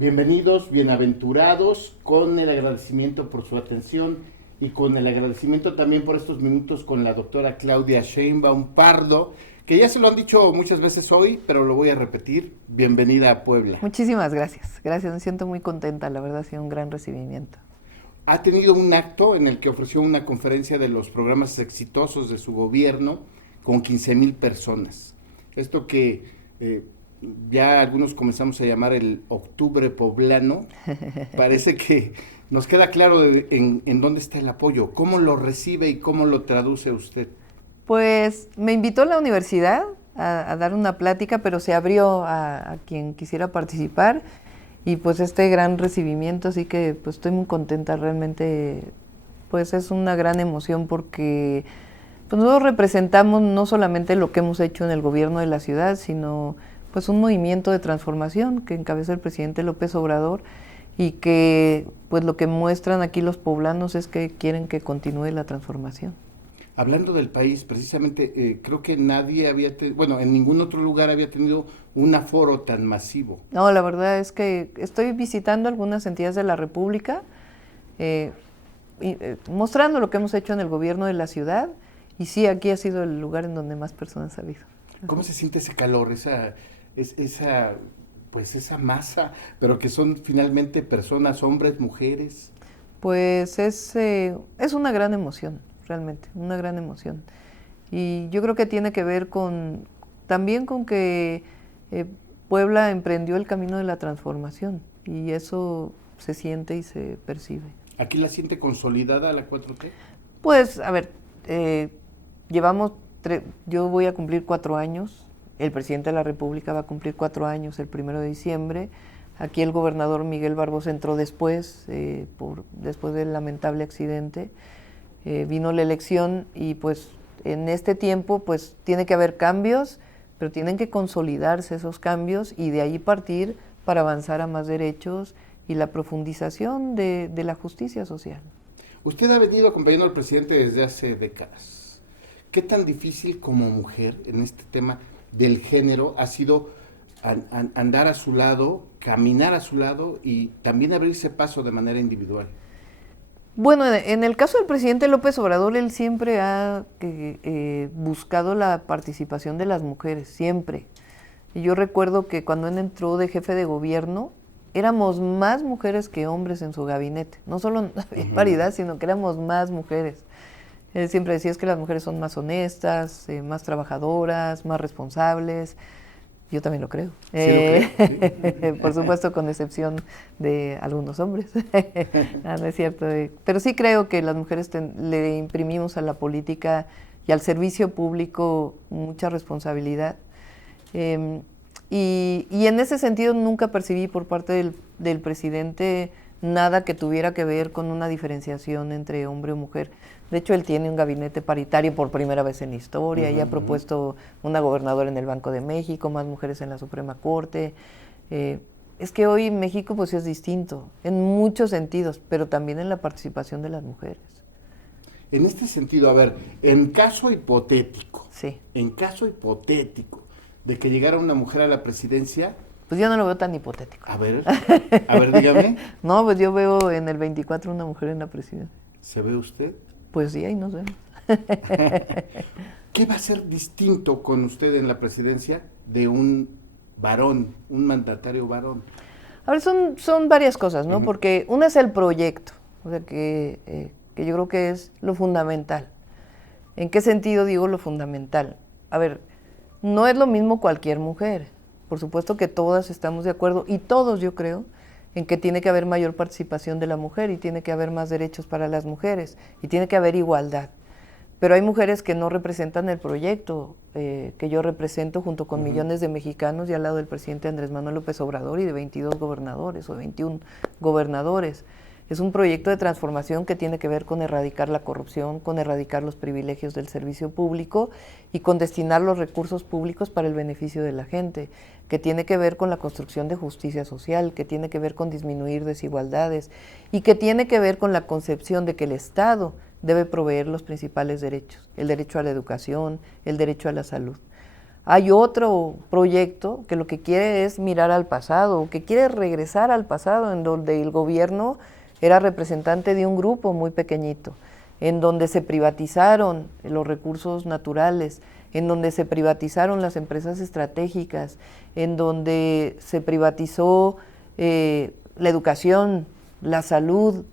Bienvenidos, bienaventurados, con el agradecimiento por su atención y con el agradecimiento también por estos minutos con la doctora Claudia Sheinbaum Pardo, que ya se lo han dicho muchas veces hoy, pero lo voy a repetir. Bienvenida a Puebla. Muchísimas gracias, gracias, me siento muy contenta, la verdad ha sido un gran recibimiento. Ha tenido un acto en el que ofreció una conferencia de los programas exitosos de su gobierno con 15,000 personas. Esto que ya algunos comenzamos a llamar el octubre poblano, parece que nos queda claro en dónde está el apoyo, cómo lo recibe y cómo lo traduce usted. Pues me invitó a la universidad a dar una plática, pero se abrió a quien quisiera participar y pues este gran recibimiento, así que pues estoy muy contenta, realmente pues es una gran emoción porque pues nosotros representamos no solamente lo que hemos hecho en el gobierno de la ciudad, sino pues un movimiento de transformación que encabeza el presidente López Obrador y que pues lo que muestran aquí los poblanos es que quieren que continúe la transformación. Hablando del país, precisamente, creo que nadie había, bueno, en ningún otro lugar había tenido un aforo tan masivo. No, la verdad es que estoy visitando algunas entidades de la República, eh, mostrando lo que hemos hecho en el gobierno de la ciudad, y sí, aquí ha sido el lugar en donde más personas ha habido. ¿Cómo se siente ese calor, pues esa masa, pero que son finalmente personas, hombres, mujeres? Pues es una gran emoción, realmente, una gran emoción. Y yo creo que tiene que ver también con que Puebla emprendió el camino de la transformación y eso se siente y se percibe. ¿Aquí la siente consolidada la 4T? Pues, a ver, llevamos, yo voy a cumplir 4 años, el presidente de la República va a cumplir 4 años el 1 de diciembre, aquí el gobernador Miguel Barbosa entró después, después del lamentable accidente, vino la elección y pues en este tiempo pues tiene que haber cambios, pero tienen que consolidarse esos cambios y de ahí partir para avanzar a más derechos y la profundización de la justicia social. Usted ha venido acompañando al presidente desde hace décadas. ¿Qué tan difícil como mujer en este tema del género ha sido andar a su lado, caminar a su lado y también abrirse paso de manera individual? Bueno, en el caso del presidente López Obrador, él siempre ha buscado la participación de las mujeres, siempre. Y yo recuerdo que cuando él entró de jefe de gobierno, éramos más mujeres que hombres en su gabinete. No solo había paridad, sino que éramos más mujeres. Él siempre decía es que las mujeres son más honestas, más trabajadoras, más responsables. Yo también lo creo. Sí, lo creo. Por supuesto, con excepción de algunos hombres. No es cierto. Pero sí creo que las mujeres le imprimimos a la política y al servicio público mucha responsabilidad. Y en ese sentido nunca percibí por parte del presidente nada que tuviera que ver con una diferenciación entre hombre o mujer. De hecho, él tiene un gabinete paritario por primera vez en la historia, y ha propuesto una gobernadora en el Banco de México, más mujeres en la Suprema Corte. Es que hoy México pues es distinto, en muchos sentidos, pero también en la participación de las mujeres. En este sentido, a ver, en caso hipotético, Sí. de que llegara una mujer a la presidencia, Pues yo no lo veo tan hipotético. a ver, dígame, No, pues yo veo en el 24 una mujer en la presidencia. ¿se ve usted? Pues sí, ahí nos vemos. ¿Qué va a ser distinto con usted en la presidencia de un varón, un mandatario varón? A ver, son varias cosas, ¿no? Porque una es el proyecto, o sea, que yo creo que es lo fundamental. ¿En qué sentido digo lo fundamental? A ver, no es lo mismo cualquier mujer. Por supuesto que todas estamos de acuerdo, y todos yo creo, en que tiene que haber mayor participación de la mujer y tiene que haber más derechos para las mujeres y tiene que haber igualdad. Pero hay mujeres que no representan el proyecto que yo represento junto con millones de mexicanos y al lado del presidente Andrés Manuel López Obrador y de 22 gobernadores o 21 gobernadores. Es un proyecto de transformación que tiene que ver con erradicar la corrupción, con erradicar los privilegios del servicio público y con destinar los recursos públicos para el beneficio de la gente, que tiene que ver con la construcción de justicia social, que tiene que ver con disminuir desigualdades y que tiene que ver con la concepción de que el Estado debe proveer los principales derechos, el derecho a la educación, el derecho a la salud. Hay otro proyecto que lo que quiere es mirar al pasado, que quiere regresar al pasado, en donde el gobierno era representante de un grupo muy pequeñito, en donde se privatizaron los recursos naturales, en donde se privatizaron las empresas estratégicas, en donde se privatizó la educación, la salud.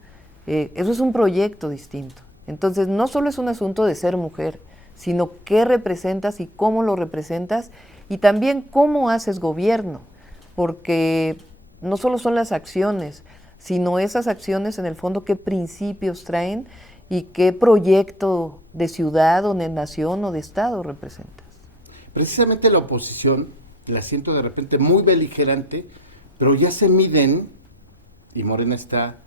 Eso es un proyecto distinto. Entonces, no solo es un asunto de ser mujer, sino qué representas y cómo lo representas, y también cómo haces gobierno, porque no solo son las acciones, sino esas acciones en el fondo qué principios traen y qué proyecto de ciudad o de nación o de estado representas. Precisamente la oposición, la siento de repente muy beligerante, pero ya se miden, y Morena está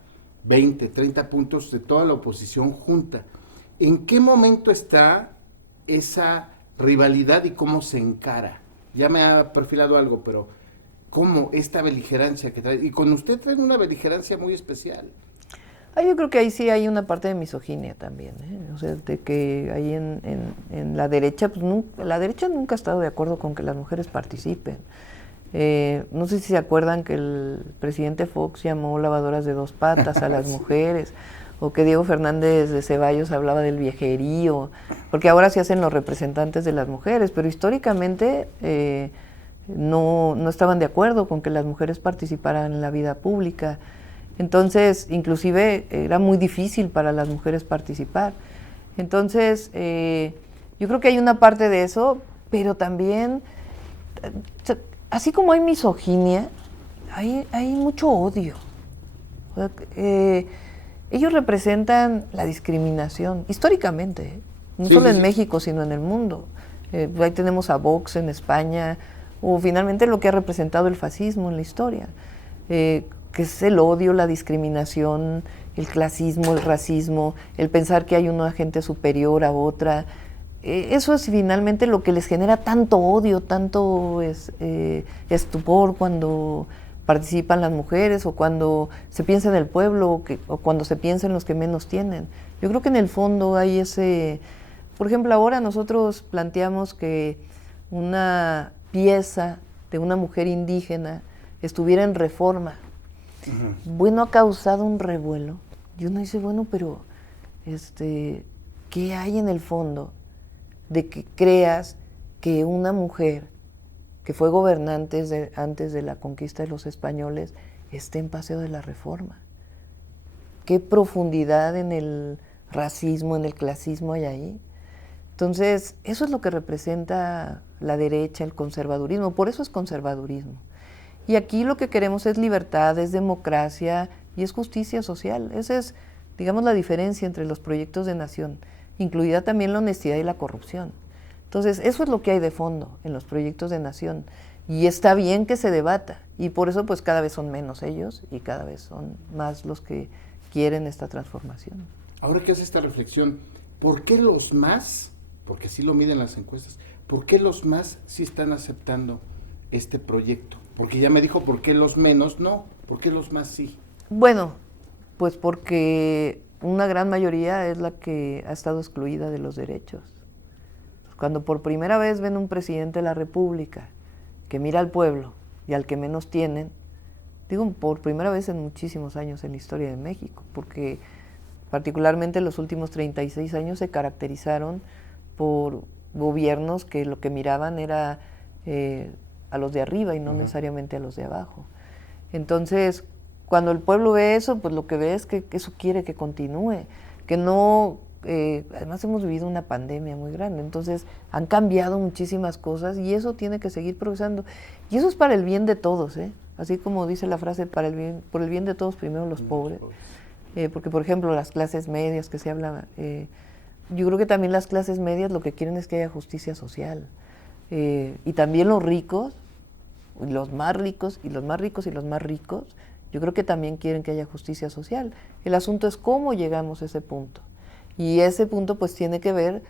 20, 30 puntos de toda la oposición junta. ¿En qué momento está esa rivalidad y cómo se encara? Ya me ha perfilado algo, pero ¿cómo esta beligerancia que trae? Y con usted traen una beligerancia muy especial. Yo creo que ahí sí hay una parte de misoginia también, ¿eh? O sea, de que ahí en la derecha, pues la derecha nunca ha estado de acuerdo con que las mujeres participen. No sé si se acuerdan que el presidente Fox llamó lavadoras de dos patas a las mujeres, o que Diego Fernández de Ceballos hablaba del viejerío, porque ahora se hacen los representantes de las mujeres, pero históricamente no estaban de acuerdo con que las mujeres participaran en la vida pública. Entonces, inclusive era muy difícil para las mujeres participar. Entonces, yo creo que hay una parte de eso, pero también, así como hay misoginia, hay mucho odio. O sea, ellos representan la discriminación, históricamente, no solo en México, sino en el mundo. Ahí tenemos a Vox en España, o finalmente lo que ha representado el fascismo en la historia, que es el odio, la discriminación, el clasismo, el racismo, el pensar que hay una gente superior a otra. Eso es finalmente lo que les genera tanto odio, tanto estupor cuando participan las mujeres, o cuando se piensa en el pueblo, o cuando se piensa en los que menos tienen. Yo creo que en el fondo hay ese... Por ejemplo, ahora nosotros planteamos que una pieza de una mujer indígena estuviera en Reforma. Bueno, ha causado un revuelo. Y uno dice, bueno, pero ¿qué hay en el fondo de que creas que una mujer que fue gobernante antes de la conquista de los españoles esté en Paseo de la Reforma? ¿Qué profundidad en el racismo, en el clasismo hay ahí? Entonces, eso es lo que representa la derecha, el conservadurismo. Por eso es conservadurismo. Y aquí lo que queremos es libertad, es democracia y es justicia social. Esa es, digamos, la diferencia entre los proyectos de nación, incluida también la honestidad y la corrupción. Entonces, eso es lo que hay de fondo en los proyectos de nación. Y está bien que se debata. Y por eso, pues, cada vez son menos ellos y cada vez son más los que quieren esta transformación. Ahora que hace esta reflexión, ¿por qué los más, porque así lo miden las encuestas, por qué los más sí están aceptando este proyecto? Porque ya me dijo por qué los menos no, por qué los más sí. Bueno, pues porque una gran mayoría es la que ha estado excluida de los derechos. Cuando por primera vez ven un presidente de la República que mira al pueblo y al que menos tienen, digo por primera vez en muchísimos años en la historia de México, porque particularmente los últimos 36 años se caracterizaron por gobiernos que lo que miraban era a los de arriba y no necesariamente a los de abajo. Entonces, cuando el pueblo ve eso, pues lo que ve es que eso quiere que continúe, que no... además hemos vivido una pandemia muy grande, entonces han cambiado muchísimas cosas y eso tiene que seguir progresando. Y eso es para el bien de todos, así como dice la frase, por el bien de todos, primero los pobres. Porque, por ejemplo, las clases medias que se habla, yo creo que también las clases medias lo que quieren es que haya justicia social. Y también los ricos, y los más ricos, y los más ricos, y los más ricos, yo creo que también quieren que haya justicia social. El asunto es cómo llegamos a ese punto. Y ese punto pues tiene que ver,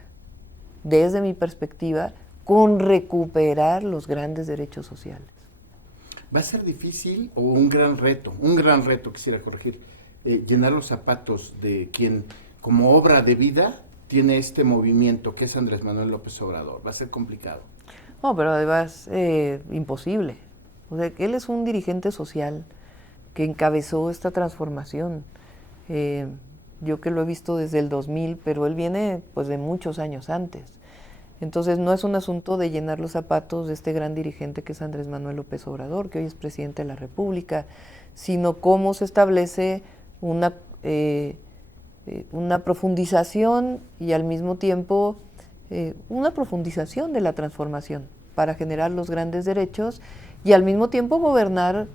desde mi perspectiva, con recuperar los grandes derechos sociales. ¿Va a ser difícil o un gran reto quisiera corregir, llenar los zapatos de quien como obra de vida tiene este movimiento que es Andrés Manuel López Obrador? ¿Va a ser complicado? No, pero además imposible. O sea, él es un dirigente social que encabezó esta transformación. Yo que lo he visto desde el 2000, pero él viene pues de muchos años antes. Entonces no es un asunto de llenar los zapatos de este gran dirigente que es Andrés Manuel López Obrador, que hoy es presidente de la República, sino cómo se establece una profundización y al mismo tiempo una profundización de la transformación para generar los grandes derechos y al mismo tiempo gobernar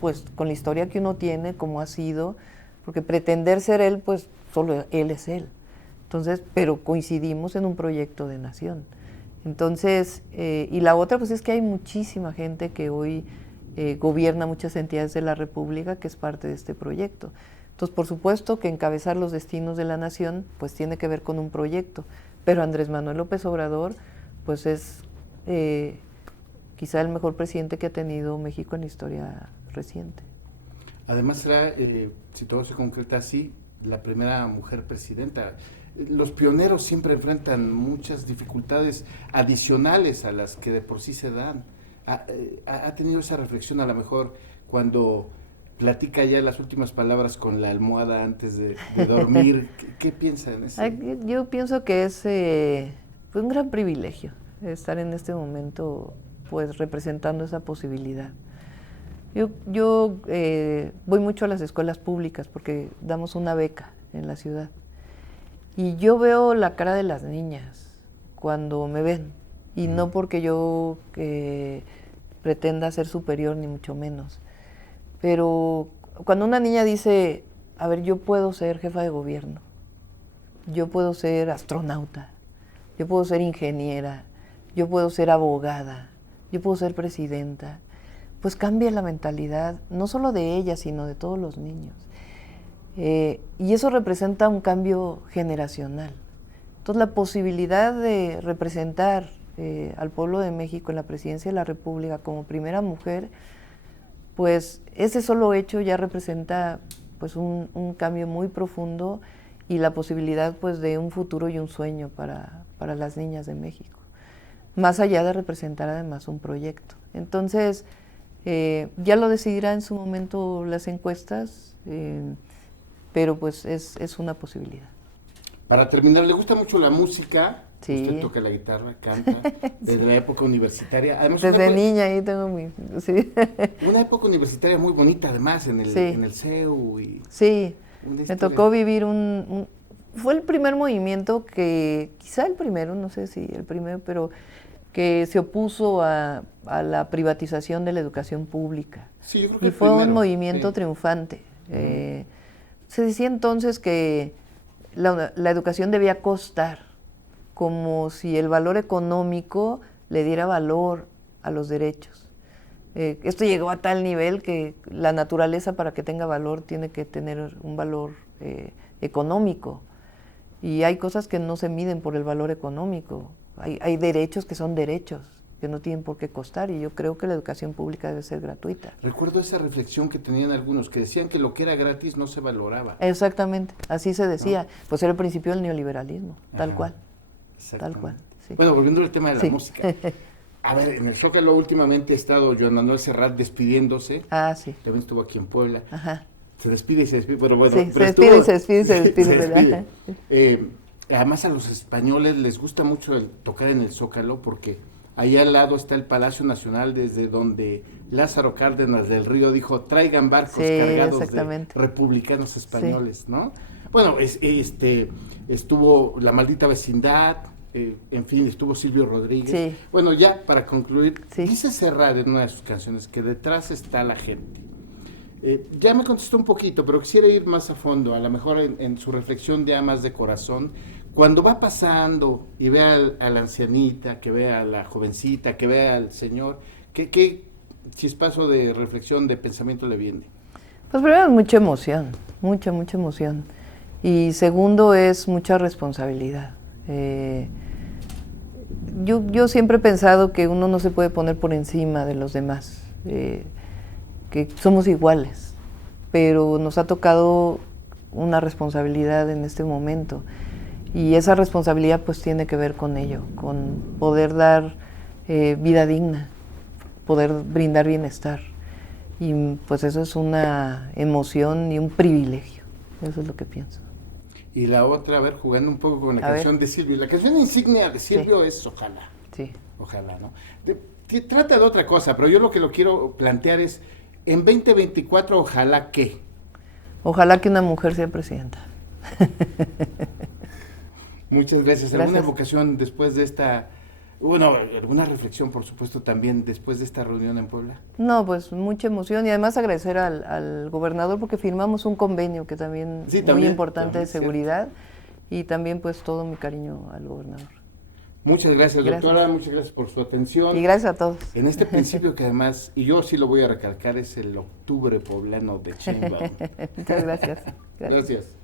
pues con la historia que uno tiene, como ha sido, porque pretender ser él, pues solo él es él. Entonces, pero coincidimos en un proyecto de nación. Entonces, y la otra pues es que hay muchísima gente que hoy gobierna muchas entidades de la República que es parte de este proyecto. Entonces, por supuesto que encabezar los destinos de la nación pues tiene que ver con un proyecto, pero Andrés Manuel López Obrador pues es quizá el mejor presidente que ha tenido México en la historia reciente. Además será, si todo se concreta así, la primera mujer presidenta. Los pioneros siempre enfrentan muchas dificultades adicionales a las que de por sí se dan. ¿Ha tenido esa reflexión a lo mejor cuando platica ya las últimas palabras con la almohada antes de dormir? ¿Qué piensa en eso? Yo pienso que es pues un gran privilegio estar en este momento pues representando esa posibilidad. Yo voy mucho a las escuelas públicas porque damos una beca en la ciudad. Y yo veo la cara de las niñas cuando me ven. Y no porque yo pretenda ser superior, ni mucho menos. Pero cuando una niña dice, a ver, yo puedo ser jefa de gobierno, yo puedo ser astronauta, yo puedo ser ingeniera, yo puedo ser abogada, yo puedo ser presidenta, pues cambia la mentalidad, no solo de ella, sino de todos los niños. Y eso representa un cambio generacional. Entonces la posibilidad de representar al pueblo de México en la presidencia de la República como primera mujer, pues ese solo hecho ya representa pues un cambio muy profundo y la posibilidad pues de un futuro y un sueño para las niñas de México, más allá de representar además un proyecto. Entonces, ya lo decidirá en su momento las encuestas, pero pues es una posibilidad. Para terminar, ¿le gusta mucho la música? Sí. Usted toca la guitarra, canta, desde la época universitaria. Además, desde niña ahí tengo mi... Sí. Una época universitaria muy bonita además, en el CEU. Sí, me tocó vivir fue el primer movimiento que, quizá el primero, no sé si el primero, pero que se opuso a la privatización de la educación pública. Sí, yo creo que y fue primero, un movimiento sí. triunfante. Se decía entonces que la educación debía costar, como si el valor económico le diera valor a los derechos. Esto llegó a tal nivel que la naturaleza, para que tenga valor, tiene que tener un valor económico. Y hay cosas que no se miden por el valor económico. Hay derechos que son derechos, que no tienen por qué costar, y yo creo que la educación pública debe ser gratuita. Recuerdo esa reflexión que tenían algunos, que decían que lo que era gratis no se valoraba. Exactamente, así se decía. ¿No? Pues era el principio del neoliberalismo, tal cual. Tal cual, sí. Bueno, volviendo al tema de la Sí. música. A ver, en el Zócalo últimamente ha estado Joan Manuel Serrat despidiéndose. Ah, sí. También estuvo aquí en Puebla. Ajá. Se despide y se despide. Bueno, Sí, pero se despide, ¿verdad? Además a los españoles les gusta mucho tocar en el Zócalo porque ahí al lado está el Palacio Nacional, desde donde Lázaro Cárdenas del Río dijo, traigan barcos cargados de republicanos españoles, sí. ¿No? Bueno, estuvo La Maldita Vecindad, en fin, estuvo Silvio Rodríguez. Sí. Bueno, ya para concluir, sí. Dice Serrat en una de sus canciones que detrás está la gente. Ya me contestó un poquito, pero quisiera ir más a fondo, a lo mejor en su reflexión de amas de corazón, cuando va pasando y ve a la ancianita, que ve a la jovencita, que ve al señor, ¿qué chispazo de reflexión, de pensamiento le viene? Pues primero es mucha emoción, mucha emoción. Y segundo es mucha responsabilidad. Yo siempre he pensado que uno no se puede poner por encima de los demás, que somos iguales, pero nos ha tocado una responsabilidad en este momento y esa responsabilidad pues tiene que ver con ello, con poder dar vida digna, poder brindar bienestar. Y pues eso es una emoción y un privilegio. Eso es lo que pienso. Y la otra, a ver, jugando un poco con la canción de Silvio. La canción insignia de Silvio es Ojalá. Sí. Ojalá, ¿no? Trata de otra cosa, pero yo lo que lo quiero plantear es, en 2024, ojalá que. Ojalá que una mujer sea presidenta. Muchas gracias. ¿Alguna Gracias. evocación después de esta, bueno, alguna reflexión, por supuesto, también después de esta reunión en Puebla? No, pues mucha emoción y además agradecer al gobernador porque firmamos un convenio que también Sí, muy también, importante de cierto. seguridad y también pues todo mi cariño al gobernador. Muchas gracias, doctora. Gracias. Muchas gracias por su atención. Y gracias a todos. En este principio que además, y yo sí lo voy a recalcar, es el octubre poblano de Sheinbaum. Muchas gracias. Gracias.